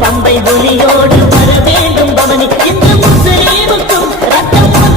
பம்பை ஒலியோடு வர வேண்டும் பவனிக்கின்ற